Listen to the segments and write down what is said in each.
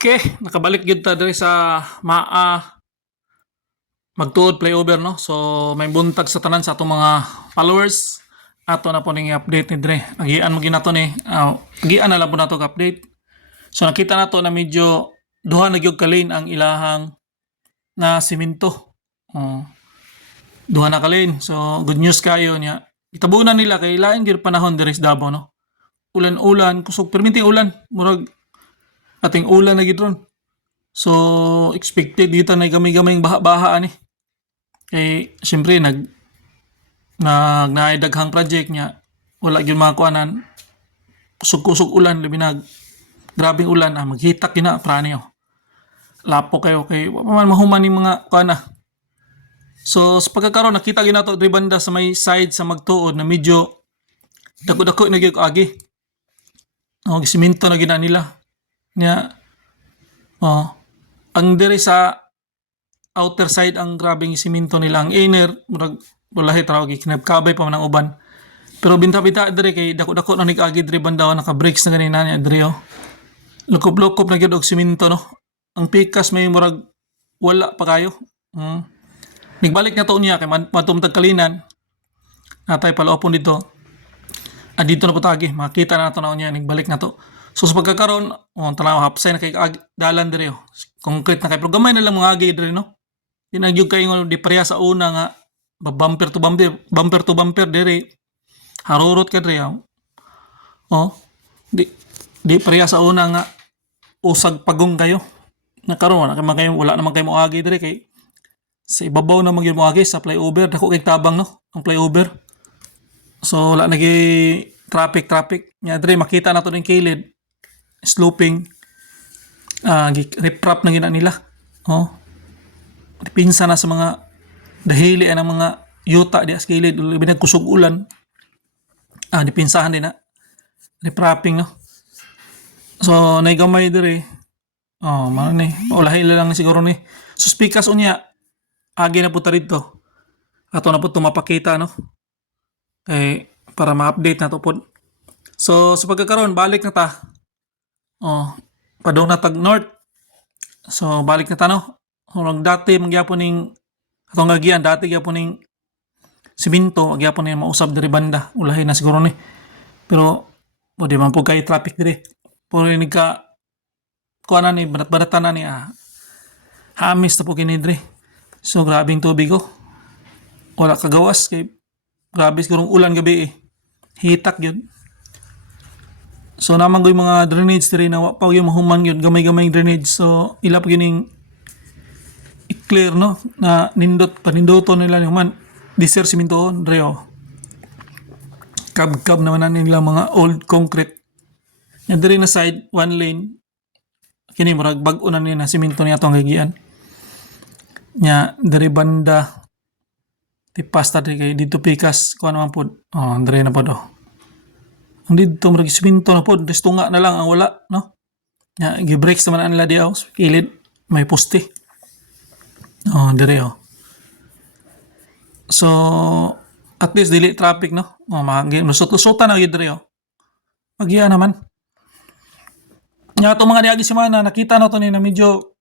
Okay, nakabalik gyud ta diri sa magtuod playover no. So may buntag sa tanan sa atong mga followers. Ato na po ning update ni Dre. Agian mo ginato ni. Agian na lang po nato update. So nakita nato na medyo duha na gyud ka lane ang ilahang na simento. Duha na ka lane. So good news kayo niya. Itabunan nila kay lain gyud panahon diri sa Davao no. Ulan-ulan, kusog perminting ulan, murag ating ulan na gid ron. So expected dito na gamay-gamay baha-baha ani. Kay siyempre nagdaghang project niya. Wala gyud makuanan. Kusog-kusog ulan labi nag grabing ulan maghitak gina prani oh. Lapo kayo kay man mahuman ning mga kuana. So sa pagkakaroon nakita gyud nato diri banda sa may side sa magtuod na medyo dako-dako na gyud agi. Simento na gina nila. Nya ang diri sa outer side ang grabing simento nila, ang inner murag walahi tawag kinabkabay pa man ang uban. Pero binta-binta diri kay dako-dako na nig-agi diri banda naka-brakes na ganina niya diri oh. Lukop-lukop na gyud og simento no. Ang pikas may murag wala pa kayo. Nigbalik na to niya kay matumtag kalinan. Natay palaopon dito. Dito na po tagi, makita na nato na niya nigbalik na to. So sa pagkakaroon, tanaw hapsay na kay dalan diri oh. Concrete na kay pero gamay na lang mga agi diri no. Di nagyug kay ngo di pareha sa una nga bumper to bumper diri. Harurot ka diri oh. Di pareha sa una nga usag pagong kayo. Nakaroon wala naman kayo mo agi diri kay sa ibabaw na magyud mo agi sa flyover dako kay tabang no, ang flyover. So wala nagi traffic nya diri makita nato ning kilid sloping riprap na gina nila pinsa na sa mga dahili ang mga yuta di as kilid labi nagkusog ulan dipinsahan din na riprapping no. So naigamay diri man ni ulahi lang siguro ni suspikas unya agi na puta dito ato na pud tumapakita no kay para ma-update na to pod. So sa pagkakaroon balik na ta padung na tag north. So balik na ta no. Kung dati mangyapon ning atong gagian dati gyapon ning simento gyapon ning mausab diri banda ulahi na siguro ni. Pero pwede man po kay traffic diri. Puro ni ka kuana ni banat-banatan na ni hamis na po kini diri. So grabing tubig wala kagawas kay grabe siguro ulan gabi hitak yun. So naman ko yung mga drainage diri na pa yung mahuman yun gamay-gamay drainage. So ila pa gining i-clear no na panindoton nila yung man diser simento reo kab naman na nila mga old concrete yan diri na side one lane kini murag bag-o na nila simento niya atong gagian nya diri banda tipas ta kay dito pikas kuan naman pod diri na pod ang dito murag simento na pod distunga na lang ang wala no nya gi-brakes naman nila diaw kilid may poste diri so at least dili traffic no lusot-lusotan na gid diri magya naman nya to mga niagi semana nakita na to ni na medyo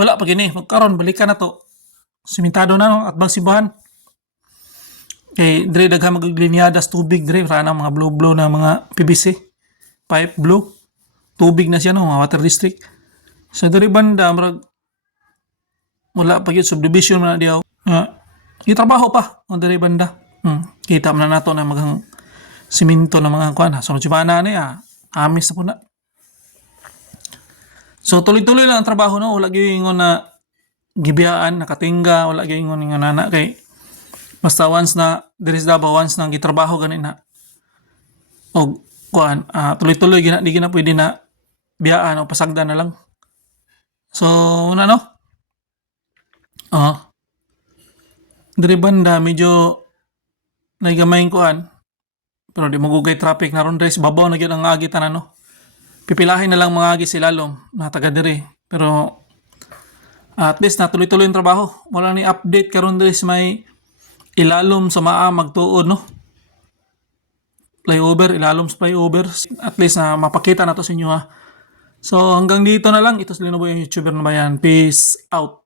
wala pa gini magkaron balikan na to simentado na no at bang simbahan kay dre daghang maglinyadas tubig dre rana mga blow na mga PVC pipe blue tubig na siya no mga water district so dre banda murag wala pa gyud subdivision man diaw trabaho pa on dre banda kita man nato na maghang simento na mga kuan so chimana ni amis na puna so tuloy-tuloy lang ang trabaho no wala gyud ingon na gibiyaan nakatingga wala gyud ingon nga nana kay basta once na there is Davao once na gitrabaho ganina og kuan tuloy-tuloy di gina pwede na biyaan o pasagdan na lang so una no diri banda medyo naigamay kuan pero di magugay traffic naron dres babaw na gyud ang agi tanan no pipilahin na lang mga agi sila na taga diri pero at least na tuloy-tuloy yung trabaho wala ni update karon dres may ilalom sa magtuod no flyover ilalom sa flyover at least na mapakita na to sa inyo So hanggang dito na lang. Ito si Linobo yung YouTuber na bayan. Peace out.